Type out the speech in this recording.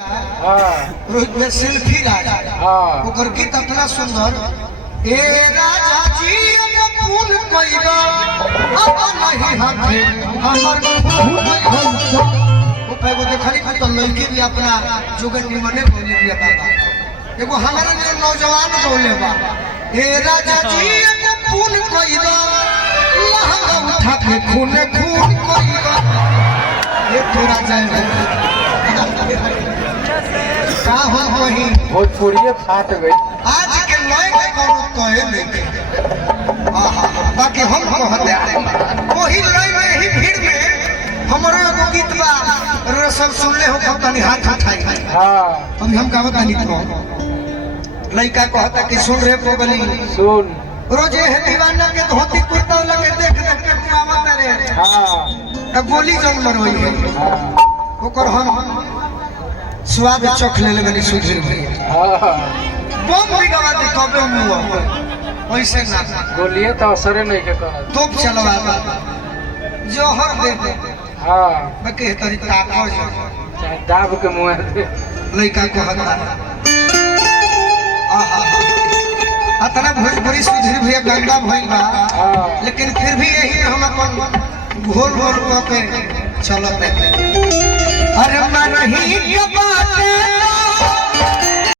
रोहित में सेल्फी राजा ओकर गीत इतना सुंदर ए राजा जी के फूल कइदा अपन नहीं हाथे हमर फूल कइदा ओ पेगो देखली तो लड़की भी अपना जोगन निमने बोली भी बाबा एगो हमारा ने नौजवान बोले बा ए राजा जी के फूल कइदा लहंगा उठा के खून खून कइदा ये तोरा जाए का हो वही भोजपुरी फाट गई आज के नए के कोनो कहे नहीं बाकी हम कहते वही लय में ही भीड़ में हमरो एगो गीत बा सब सुनले हो कब तनी हाथ उठाई अभी हम गावत नहीं तो लइका कहता कि सुन रे पोगली सुन रोजे है दीवाना के धोती कुर्ता लगे देख देख के मावत रे अब गोली जन मरोई है ओकर हम स्वाद चख ले बनी सुधीर भैया बम भी गवा दे कबे मुआ वैसे ना गोलिए तो असरे नहीं के कर तोप चलवा जोहर दे दे हां बके तरी ताको चाहे दाब के मुंह दे लइका कहता आहा अतना भोजपुरी सुधीर भैया गंगा भइल बा लेकिन फिर भी यही हम अपन घोल घोल के चलत है अरे मन ही के बात